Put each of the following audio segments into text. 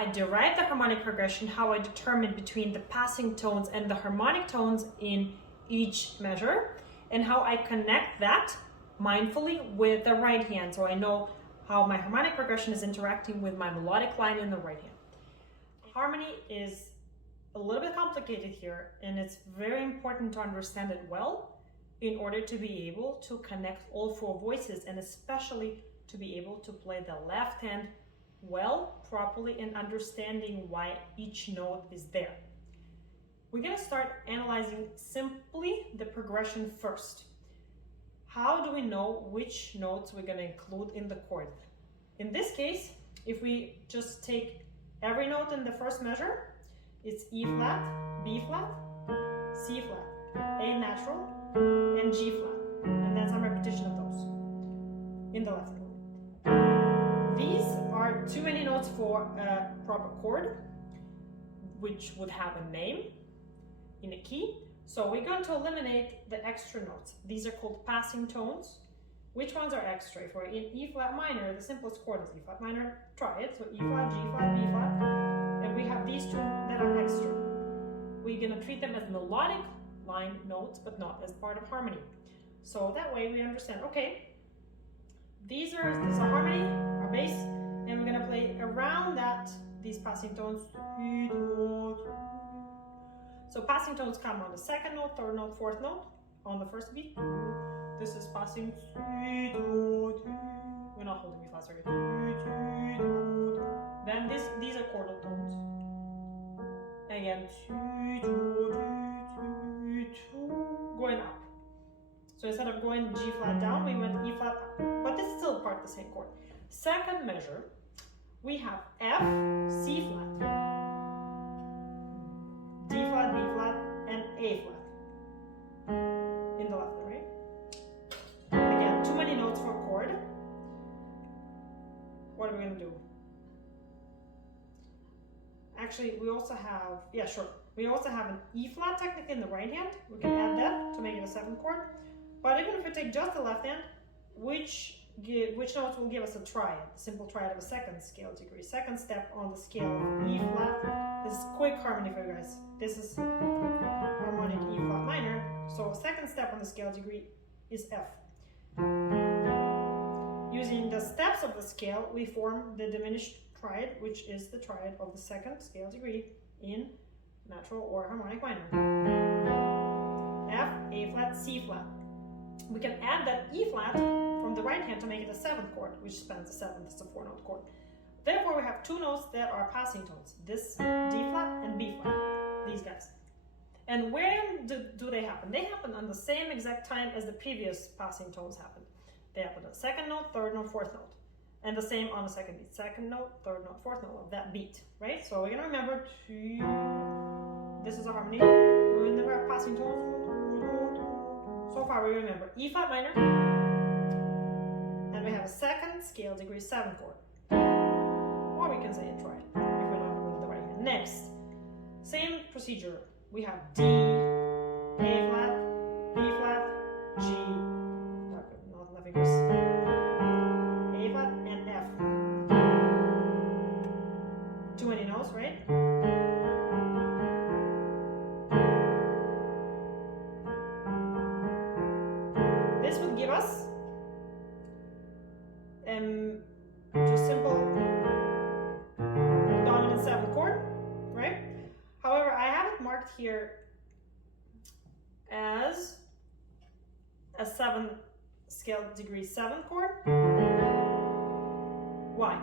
I derive the harmonic progression, how I determine between the passing tones and the harmonic tones in each measure, and how I connect that mindfully with the right hand, so I know how my harmonic progression is interacting with my melodic line in the right hand. Harmony is a little bit complicated here, and it's very important to understand it well in order to be able to connect all four voices, and especially to be able to play the left hand well, properly, and understanding why each note is there. We're going to start analyzing simply the progression first. How do we know which notes we're going to include in the chord? In this case, if we just take every note in the first measure, it's E flat, B flat, C flat, A natural, and G flat. And then some repetition of those in the left hand. These are too many notes for a proper chord, which would have a name in a key. So we're going to eliminate the extra notes. These are called passing tones. Which ones are extra? If we're in E flat minor, the simplest chord is E flat minor triad, so E flat, G flat, B flat, and we have these two that are extra. We're going to treat them as melodic line notes, but not as part of harmony. So that way we understand, okay, this is harmony, our bass, and we're going to play around that, these passing tones. So passing tones come on the second note, third note, fourth note on the first beat. This is passing. We're not holding B flat, sorry. Then these are chordal tones. Again, going up. So instead of going G flat down, we went E flat up. But this is still part of the same chord. Second measure, we have F, C flat, D flat, B flat, and A flat in the left and right. Again, too many notes for a chord. What are we going to do? Actually, we also have, we also have an E flat technically in the right hand. We can add that to make it a 7th chord. But even if we take just the left hand, which notes will give us a triad, a simple triad of a 2nd scale degree, 2nd step on the scale of E flat. This is quick harmony for you guys. This is harmonic E flat minor. So 2nd step on the scale degree is F. Using the steps of the scale, we form the diminished triad, which is the triad of the 2nd scale degree in natural or harmonic minor. F, A flat, C flat. We can add that E flat from the right hand to make it a 7th chord, which spans the 7th. It's a 4-note chord. Therefore, we have 2 notes that are passing tones. This D flat and B flat. These guys. And where do they happen? They happen on the same exact time as the previous passing tones happened. They happen on 2nd note, 3rd note, 4th note. And the same on the 2nd beat. 2nd note, 3rd note, 4th note of that beat, right? So we're gonna remember this is a harmony. We never have passing tones. So far we remember E flat minor, and we have a 2nd scale degree 7 chord. Or we can say a triad if we're not with the right hand. Next, same procedure. We have D, A flat, B flat, G, not the fingers, A flat, and F. Too many notes, right? This would give us just simple dominant 7th chord, right? However, I have it marked here as a 7th scale degree 7th chord. Why?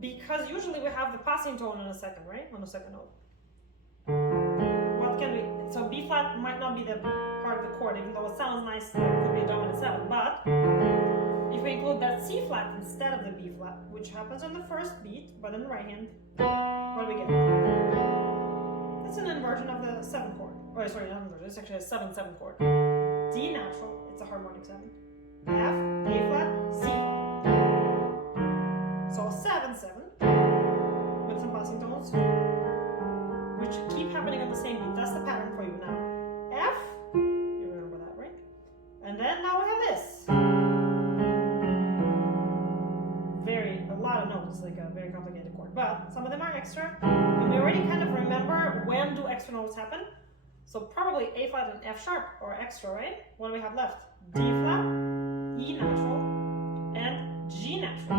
Because usually we have the passing tone on a 2nd, right? On the 2nd note. What can we? So B flat might not be the part of the chord, even though it sounds nice, it could be a dominant 7. But if we include that C flat instead of the B flat, which happens on the first beat, but in the right hand, what do we get? It's an inversion of the 7th chord. Oh, sorry, not inversion. It's actually a 7/7 chord. D natural. It's a harmonic 7. F, A flat, C flat. So 7/7 with some passing tones, which keep happening on the same beat. That's the pattern for you now. F, you remember that, right? And then now we have this. A lot of notes, like a very complicated but some of them are extra. And we already kind of remember when do extra notes happen. So probably A flat and F sharp are extra, right? What do we have left? D flat, E natural, and G natural.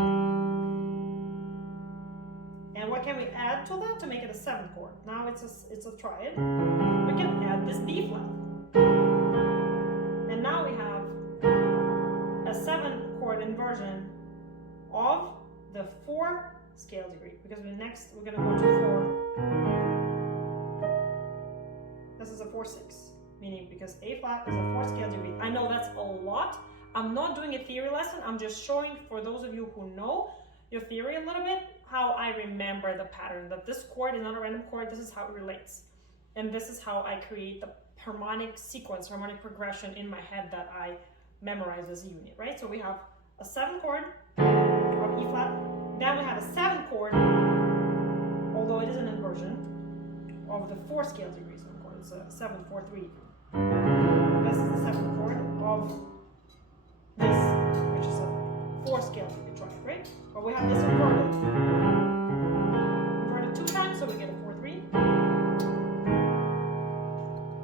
And what can we add to that to make it a 7th chord? Now it's a triad. We can add this B flat. And now we have a 7th chord inversion of the 4 scale degree, because we're going to go to 4. This is a 4/6, meaning because A flat is a 4 scale degree. I know that's a lot. I'm not doing a theory lesson. I'm just showing, for those of you who know your theory a little bit, how I remember the pattern, that this chord is not a random chord. This is how it relates, and this is how I create the harmonic sequence, harmonic progression in my head that I memorize as a unit, right? So we have a 7th chord of E flat, then we have a 7th chord, although it is an inversion of the 4 scale degrees of chord. It's a 7, 4, 3. This is the 7th chord of this, which is a 4 scale degree triad, right? But we have this inverted 2 times, so we get a 4, 3.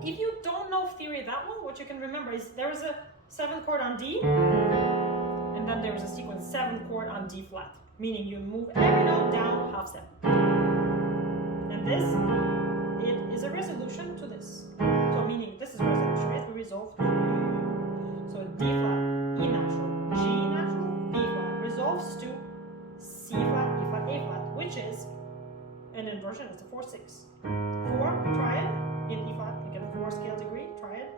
If you don't know theory that well, what you can remember is there is a 7th chord on D, and then there is a sequence 7th chord on D flat, meaning you move every note down half step. And this, it is a resolution to this. So meaning this is resolution, right? We resolve. So D flat, E natural, G natural, B flat resolves to C flat, E flat, A flat, which is an inversion. It's a 4/6. 4 triad in E flat, you get a 4 scale degree triad.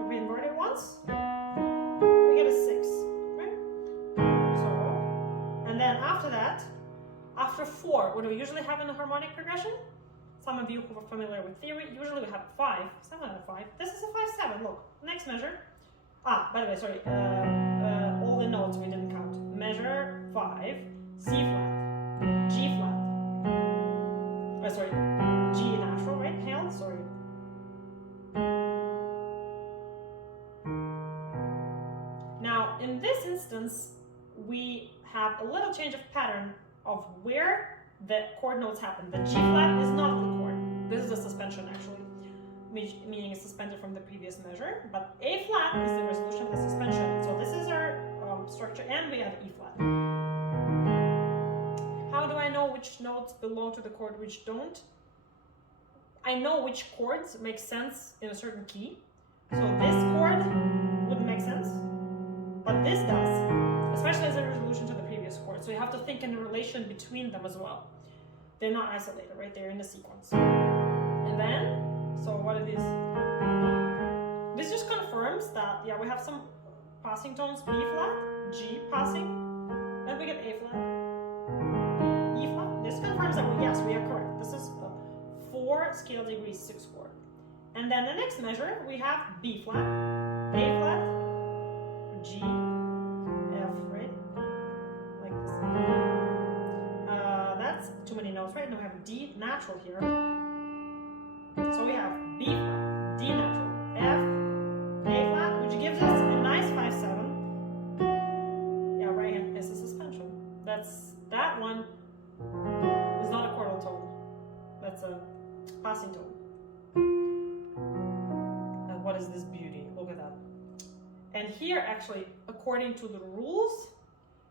If we invert it once, we get a 6, right? So, and then after that, after 4, what do we usually have in the harmonic progression? Some of you who are familiar with theory, usually we have 5, 7 and a 5. This is a 5/7. Look, next measure. By the way, sorry, all the notes we didn't count. Measure 5, C flat, G flat. Sorry, G natural, right? Held, sorry. Now, in this instance, we have a little change of pattern of where the chord notes happen. The G flat is not the chord. This is a suspension, actually, meaning it's suspended from the previous measure. But A flat is the resolution of the suspension. So this is our structure, and we have E flat. How do I know which notes belong to the chord, which don't? I know which chords make sense in a certain key. So this chord wouldn't make sense, but this does, especially as a resolution to the previous chord. So you have to think in the relation between them as well. They're not isolated, right? They're in a sequence. And then, so what it is, this just confirms that, yeah, we have some passing tones, B flat, G passing, then we get A flat, E flat. This confirms that, yes, we are correct. This is a 4 scale degree 6 chord. And then the next measure, we have B flat, A flat, G, F, right? Like this. That's too many notes, right? Now we have D natural here. So we have B flat, D natural, F, A flat, which gives us a nice 5/7. Yeah, right hand is a suspension. That one is not a chordal tone. That's a passing tone. And what is this beauty? Look at that. And here, actually, according to the rules,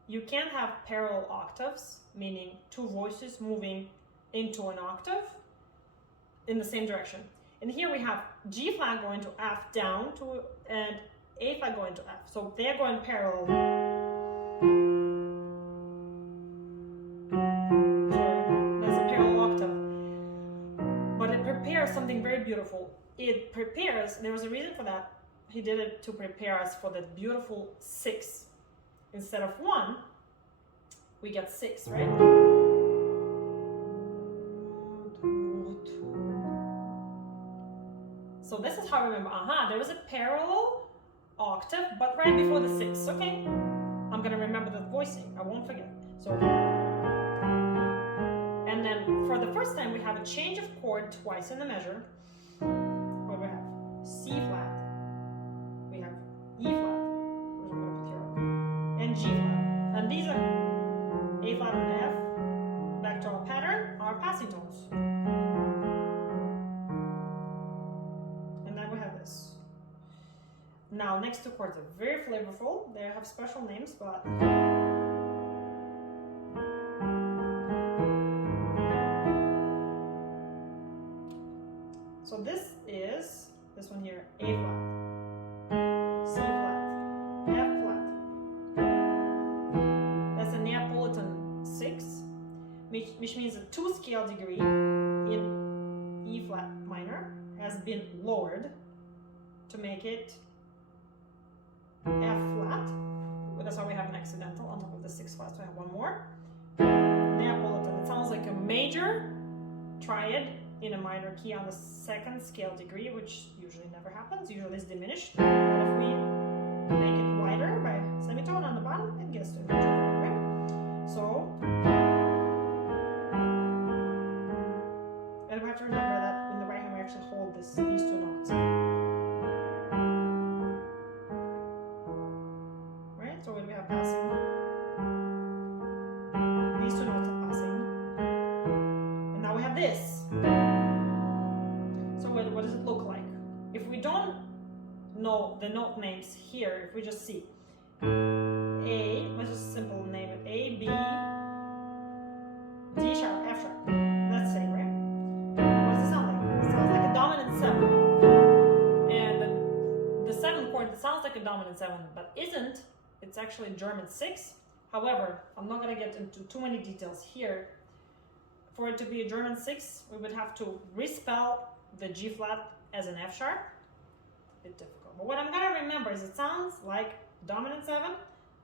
you can't have parallel octaves, meaning 2 voices moving into an octave in the same direction. And here we have G flat going to F down to, and A flat going to F. So they're going parallel. That's a parallel octave. But it prepares something very beautiful. It prepares, there was a reason for that. He did it to prepare us for that beautiful 6. Instead of 1, we get 6, right? So this is how I remember. There was a parallel octave, but right before the 6. Okay, I'm gonna remember the voicing. I won't forget. So, and then for the first time, we have a change of chord twice in the measure. What do we have? C flat. We have E flat. Which I'm gonna put here, and G flat. And these are A flat and F, back next two chords are very flavorful. They have special names, but so this one here, A flat, C flat, F flat. That's a Neapolitan 6, which means a 2 scale degree in E flat minor has been lowered to make it F flat. That's why we have an accidental on top of the 6 flat, so I have one more. Neapolitan, it sounds like a major triad in a minor key on the 2nd scale degree, which usually never happens, usually it's diminished. But if we make it wider by semitone on the bottom, it gets to a major triad, right? So, and we have to remember that in the right hand we actually hold these two notes. Right? So when we have passing, these two notes are passing. And now we have this. So what does it look like? If we don't know the note names here, if we just see A, let's just simple name it A, B, D sharp, F sharp. Let's say, right? What does it sound like? It sounds like a dominant 7. And the 7th chord, it sounds like a dominant 7, but isn't. It's actually German 6. However, I'm not going to get into too many details here. For it to be a German 6, we would have to respell the G flat as an F sharp. A bit difficult. But what I'm going to remember is it sounds like dominant 7. I'm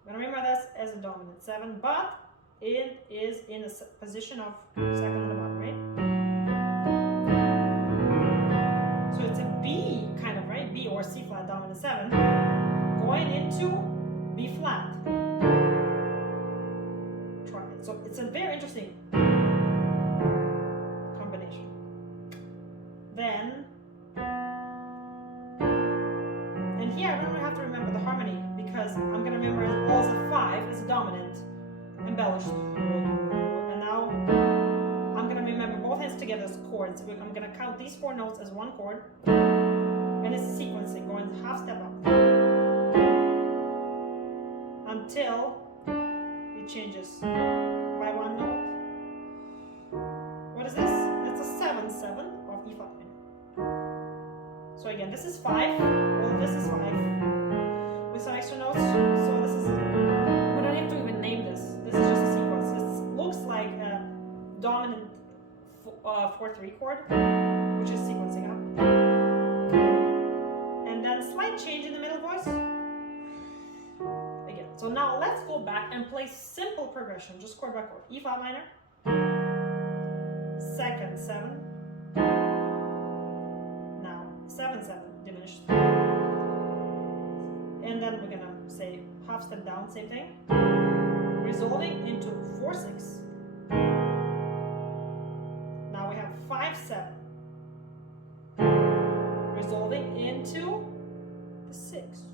going to remember this as a dominant 7, but it is in a position of 2nd on the bottom, right? So it's a B kind of, right? B or C flat dominant 7 going into B flat. Try it. So it's a very interesting combination. Then, and here I don't have to remember the harmony because I'm going to remember all the 5 is dominant, embellished. And now I'm going to remember both hands together as chords. I'm going to count these 4 notes as one chord, and it's sequencing, going half step up until it changes by one note. What is this? That's a 7/7 of E flat minor. So again, this is 5. Well, this is 5 with some extra notes. So this is, we don't have to even name this. This is just a sequence. This looks like a dominant 4/3 chord, which is sequencing up, and then a slight change in the middle voice. Again. So now let's go back and play simple progression, just chord by chord. E flat minor, 2nd 7. Now 7/7 diminished, and then we're gonna say half step down, same thing, resolving into 4/6. Now we have 5/7, resolving into the 6,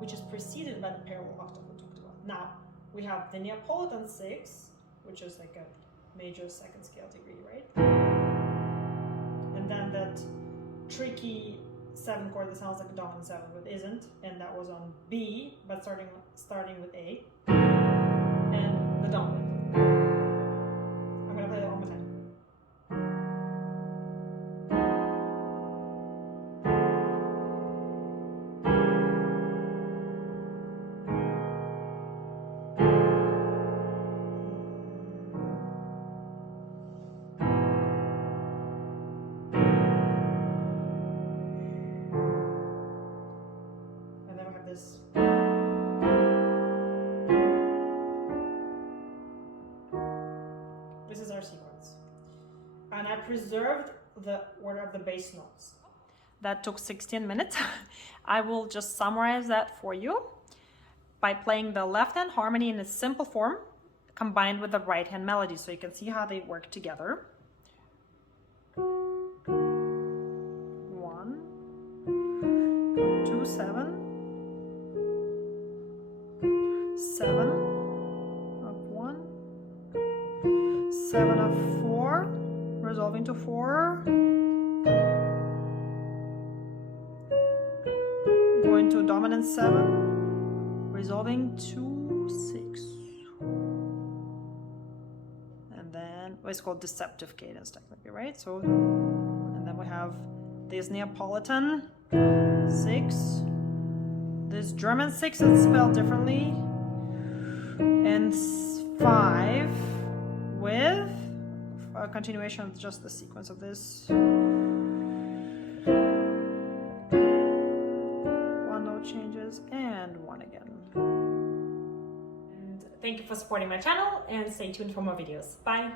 which is preceded by the parallel octave we talked about. Now we have the Neapolitan 6, which is like a major 2nd scale degree, right? And then that tricky 7 chord that sounds like a dominant 7 but isn't, and that was on B, but starting with A, and the dominant. I'm gonna play that one more time. This. This is our sequence. And I preserved the order of the bass notes. That took 16 minutes. I will just summarize that for you by playing the left hand harmony in its simple form combined with the right hand melody, so you can see how they work together. 1, 2, 7. 7 of 1, 7 of 4, resolving to 4, into dominant 7, resolving to 6. And then, well, it's called deceptive cadence technically, right? So, and then we have this Neapolitan 6, this German 6 is spelled differently, and 5 with a continuation of just the sequence of this. One note changes and one again. And thank you for supporting my channel and stay tuned for more videos. Bye!